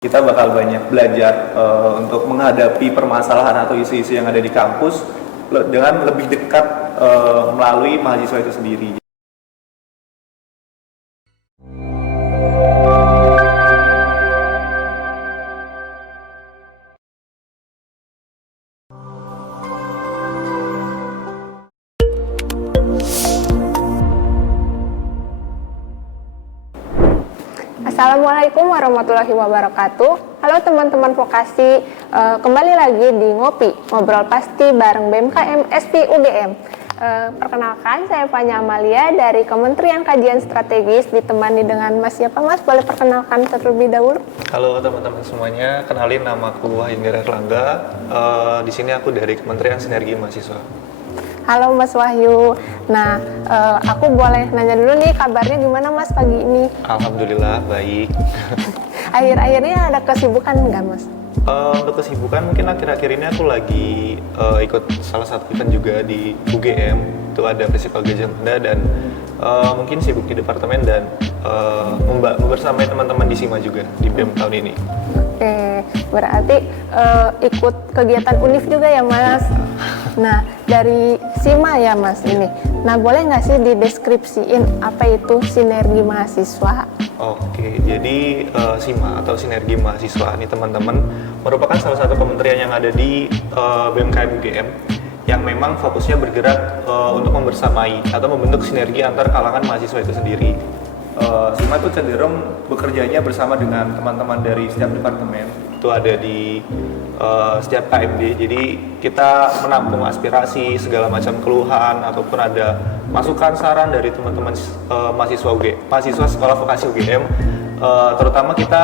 Kita bakal banyak belajar untuk menghadapi permasalahan atau isu-isu yang ada di kampus dengan lebih dekat melalui mahasiswa itu sendiri. Assalamualaikum warahmatullahi wabarakatuh. Halo teman-teman vokasi, kembali lagi di Ngobrol Pasti bareng BMKM SP UGM. Perkenalkan, saya Fanya Amalia dari Kementerian Kajian Strategis, ditemani dengan Mas siapa Mas? Boleh perkenalkan terlebih dahulu? Halo teman-teman semuanya, kenalin namaku Wahyudin Erlangga. Di sini aku dari Kementerian Sinergi Mahasiswa. Halo Mas Wahyu. Nah, aku boleh nanya dulu nih, kabarnya gimana Mas pagi ini? Alhamdulillah baik. Akhir-akhirnya ada kesibukan nggak Mas? Untuk kesibukan mungkin akhir-akhir ini aku lagi ikut salah satu event juga di UGM. Itu ada Festival Gajah Mada dan mungkin sibuk di departemen dan membersamai teman-teman di SIMA juga di BEM tahun ini. Oke, berarti ikut kegiatan UNIF juga ya Mas? Nah, dari SIMA ya Mas ini. Nah, boleh nggak sih dideskripsiin apa itu sinergi mahasiswa? Oke, jadi SIMA atau Sinergi Mahasiswa ini teman-teman merupakan salah satu kementerian yang ada di BMKM UGM yang memang fokusnya bergerak untuk membersamai atau membentuk sinergi antar kalangan mahasiswa itu sendiri. SIMA itu cenderung bekerjanya bersama dengan teman-teman dari setiap departemen. Itu ada di setiap KMD, jadi kita menampung aspirasi, segala macam keluhan ataupun ada masukan saran dari teman-teman mahasiswa sekolah vokasi UGM. Terutama kita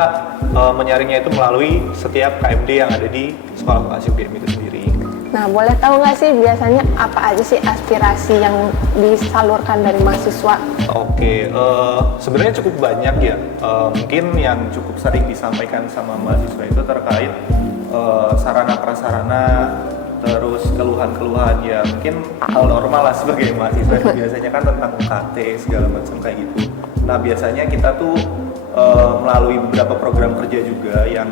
menyaringnya itu melalui setiap KMD yang ada di sekolah vokasi UGM itu sendiri. Nah, boleh tahu nggak sih biasanya apa aja sih aspirasi yang disalurkan dari mahasiswa? Oke, sebenarnya cukup banyak ya. Mungkin yang cukup sering disampaikan sama mahasiswa itu terkait sarana prasarana, terus keluhan-keluhan ya mungkin hal normal lah sebagai mahasiswa. Biasanya kan tentang UKT segala macam kayak gitu. Nah, biasanya kita tuh melalui beberapa program kerja juga yang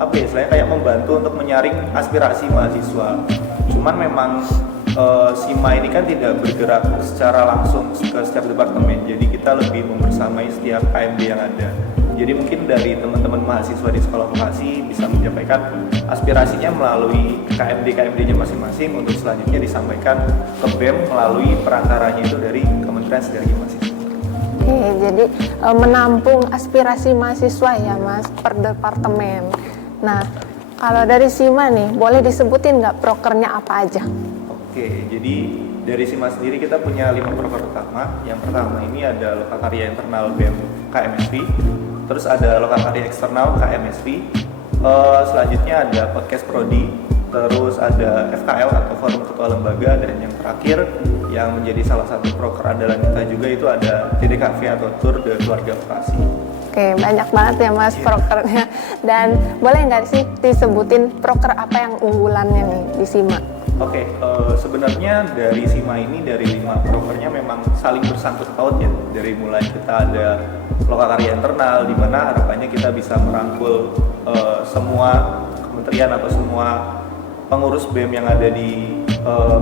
apa ya, istilahnya kayak membantu untuk menyaring aspirasi mahasiswa. Cuman memang SIMA ini kan tidak bergerak secara langsung ke setiap departemen, jadi kita lebih membersamai setiap KMD yang ada. Jadi mungkin dari teman-teman mahasiswa di sekolah vokasi bisa menyampaikan aspirasinya melalui KMD-KMD-nya masing-masing untuk selanjutnya disampaikan ke BEM melalui perantaranya itu dari Kementerian Sinergi Mahasiswa. Oke, jadi menampung aspirasi mahasiswa ya Mas per departemen. Nah, kalau dari SIMA nih, boleh disebutin nggak prokernya apa aja? Oke, jadi dari SIMA sendiri kita punya 5 proker utama. Yang pertama ini ada lokakarya internal BEM KMSP, terus ada lokakarya eksternal KMSP, selanjutnya ada podcast prodi, terus ada FKL atau forum ketua lembaga, dan yang terakhir yang menjadi salah satu proker andalan kita juga itu ada TDKV atau Tour de Keluarga Vokasi. Oke, banyak banget ya Mas prokernya. Dan boleh nggak sih disebutin proker apa yang unggulannya nih di SIMA? Oke, sebenarnya dari SIMA ini dari 5 prokernya memang saling bersangkut paut ya. Dari mulai kita ada lokakarya internal di mana harapannya kita bisa merangkul semua kementerian atau semua pengurus BEM yang ada di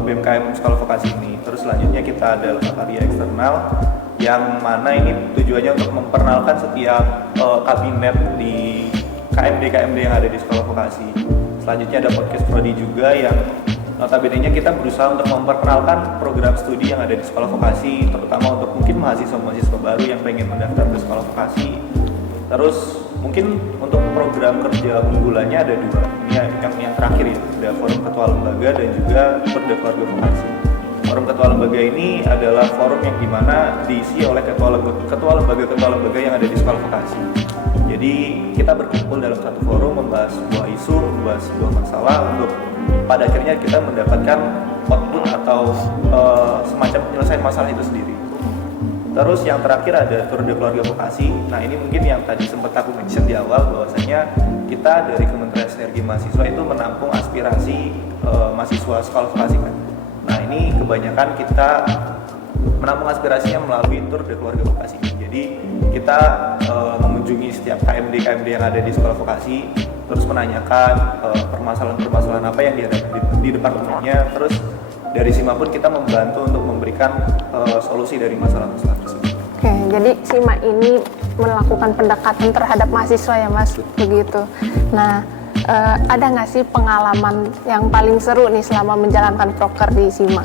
BMKM Sekolah Vokasi ini. Terus selanjutnya kita ada lokakarya eksternal yang mana ini tujuannya untuk memperkenalkan setiap kabinet di KMD-KMD yang ada di Sekolah Vokasi. Selanjutnya ada podcast prodi juga yang notabene-nya kita berusaha untuk memperkenalkan program studi yang ada di Sekolah Vokasi, terutama untuk mungkin mahasiswa-mahasiswa baru yang pengen mendaftar ke Sekolah Vokasi. Terus mungkin untuk program kerja unggulannya ada 2. Ini yang terakhir ya, ada forum ketua lembaga dan juga Tour de Keluarga Vokasi. Forum ketua lembaga ini adalah forum yang dimana diisi oleh ketua lembaga yang ada di Sekolah Vokasi. Jadi kita berkumpul dalam satu forum membahas sebuah isu, membahas sebuah masalah untuk pada akhirnya kita mendapatkan output atau semacam penyelesaian masalah itu sendiri. Terus yang terakhir ada Tour de Keluarga Vokasi. Nah, ini mungkin yang tadi sempat aku mention di awal bahwasanya kita dari Kementerian Sinergi Mahasiswa itu menampung aspirasi mahasiswa sekolah vokasi kan. Nah, ini kebanyakan kita menampung aspirasinya melalui Tour de Keluarga Vokasi. Jadi kita mengunjungi setiap KMD yang ada di sekolah vokasi, terus menanyakan permasalahan-permasalahan apa yang dihadapi di departemennya. Terus dari SIMA pun kita membantu untuk memberikan solusi dari masalah-masalah tersebut. Oke, jadi SIMA ini melakukan pendekatan terhadap mahasiswa ya Mas, begitu. Nah, ada nggak sih pengalaman yang paling seru nih selama menjalankan proker di SIMA?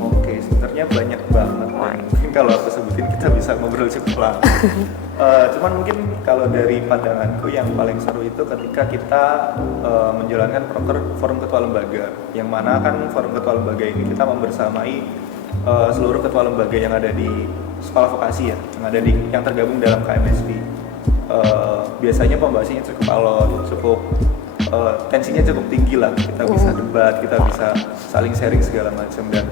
Oke, sebenarnya banyak banget. Mungkin kalau aku sebutin kita bisa ngobrol cukup lama. Cuman mungkin kalau dari pandanganku yang paling seru itu ketika kita menjalankan proker forum ketua lembaga, yang mana kan forum ketua lembaga ini kita membersamai seluruh ketua lembaga yang ada di sekolah vokasi ya, yang tergabung dalam KMSP. Biasanya pembahasannya cukup alot, tensinya cukup tinggi lah. Kita bisa debat, kita bisa saling sharing segala macam, dan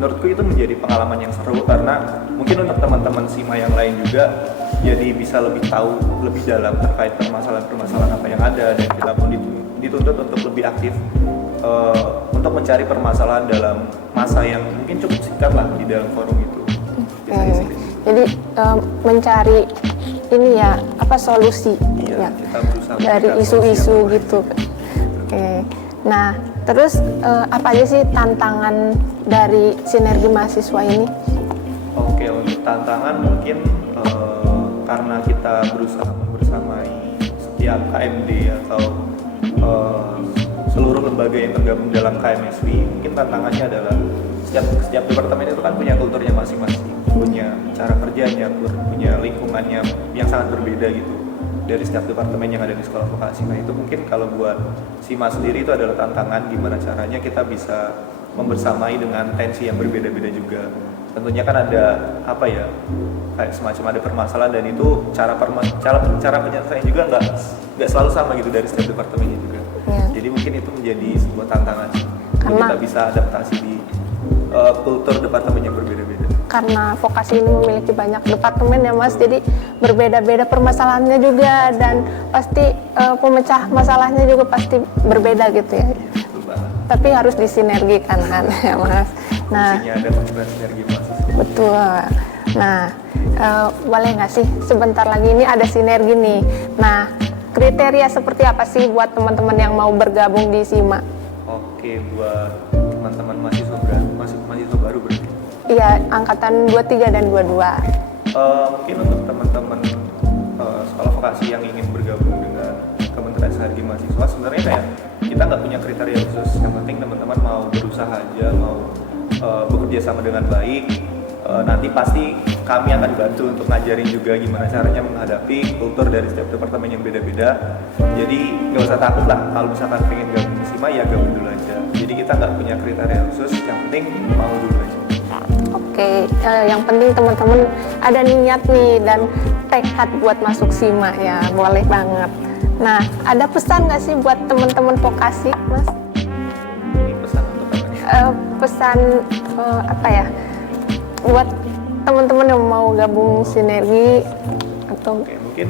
menurutku itu menjadi pengalaman yang seru karena mungkin untuk teman-teman SIMA yang lain juga jadi bisa lebih tahu lebih dalam terkait permasalahan-permasalahan apa yang ada, dan kita pun dituntut untuk lebih aktif untuk mencari permasalahan dalam masa yang mungkin cukup singkat lah di dalam forum itu. Jadi mencari ini ya solusi iya, ya kita berusaha dari isu-isu gitu. Oke. Nah, terus apa aja sih tantangan dari sinergi mahasiswa ini? Oke, untuk tantangan mungkin karena kita berusaha membersamai setiap KMD atau seluruh lembaga yang tergabung dalam KMSP, mungkin tantangannya adalah setiap departemen itu kan punya kulturnya masing-masing, punya cara kerjanya, punya lingkungannya yang sangat berbeda gitu dari setiap departemen yang ada di sekolah vokasi. Nah itu mungkin kalau buat SIMA sendiri itu adalah tantangan gimana caranya kita bisa membersamai dengan tensi yang berbeda-beda juga. Tentunya kan ada kayak semacam ada permasalahan, dan itu cara penyelesaian juga nggak selalu sama gitu dari setiap departemennya juga. Ya. Jadi mungkin itu menjadi sebuah tantangan untuk kita bisa adaptasi di kultur departemen yang berbeda-beda. Karena vokasi ini memiliki banyak departemen ya Mas, jadi berbeda-beda permasalahannya juga, dan pasti pemecah masalahnya juga pasti berbeda gitu ya. Betul banget. Tapi harus disinergikan kan ya Mas. Nah, ada pembentukan sinergi mahasiswa. betul. Nah, boleh nggak sih sebentar lagi ini ada sinergi nih. Nah, kriteria seperti apa sih buat teman-teman yang mau bergabung di SIMA? Oke, buat teman-teman mahasiswa baru berarti. Iya, angkatan 23 dan 22. Mungkin untuk teman-teman sekolah vokasi yang ingin bergabung dengan Kementerian Sinergi Mahasiswa, sebenarnya kayak kita nggak punya kriteria khusus. Yang penting teman-teman mau berusaha aja, mau bekerja sama dengan baik. Nanti pasti kami akan bantu untuk ngajarin juga gimana caranya menghadapi kultur dari setiap departemen yang beda-beda. Jadi nggak usah takut lah kalau misalkan pengen gabung di SIMA, ya gabung dulu aja. Jadi kita nggak punya kriteria khusus, yang penting mau dulu aja. Oke, yang penting teman-teman ada niat nih dan tekad buat masuk SIMA ya, boleh banget. Nah, ada pesan nggak sih buat teman-teman vokasi, Mas? Ini pesan untuk apa nih? Pesan apa ya? Buat teman-teman yang mau gabung sinergi atau Oke, mungkin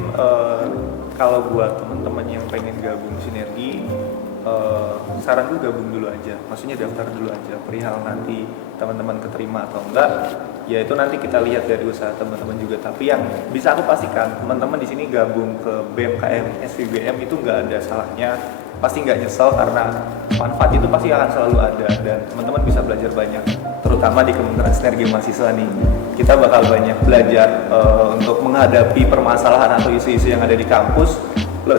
kalau buat teman-teman yang pengen gabung sinergi, saranku gabung dulu aja, maksudnya daftar dulu aja. Perihal nanti teman-teman keterima atau enggak, ya itu nanti kita lihat dari usaha teman-teman juga. Tapi yang bisa aku pastikan, teman-teman di sini gabung ke BMKM, SVBM itu nggak ada salahnya, pasti nggak nyesel karena manfaat itu pasti akan selalu ada, dan teman-teman bisa belajar banyak, terutama di Kementerian Sinergi Mahasiswa nih. Kita bakal banyak belajar untuk menghadapi permasalahan atau isu-isu yang ada di kampus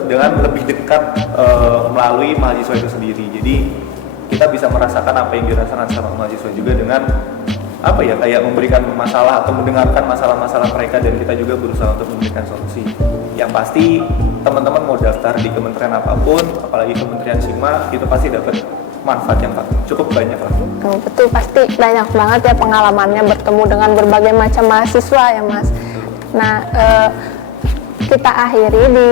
dengan lebih dekat melalui mahasiswa itu sendiri. Jadi kita bisa merasakan apa yang dirasakan sama mahasiswa juga dengan kayak memberikan masalah atau mendengarkan masalah-masalah mereka, dan kita juga berusaha untuk memberikan solusi. Yang pasti teman-teman mau daftar di kementerian apapun, apalagi kementerian SIMA, itu pasti dapat manfaat yang cukup banyak lah. betul, pasti banyak banget ya pengalamannya bertemu dengan berbagai macam mahasiswa ya Mas. Nah, kita akhiri di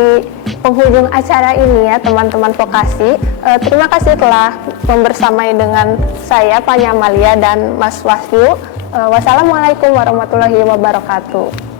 penghujung acara ini ya teman-teman vokasi. Terima kasih telah membersamai dengan saya Fanya Amalia dan Mas Wahyu. Wassalamualaikum warahmatullahi wabarakatuh.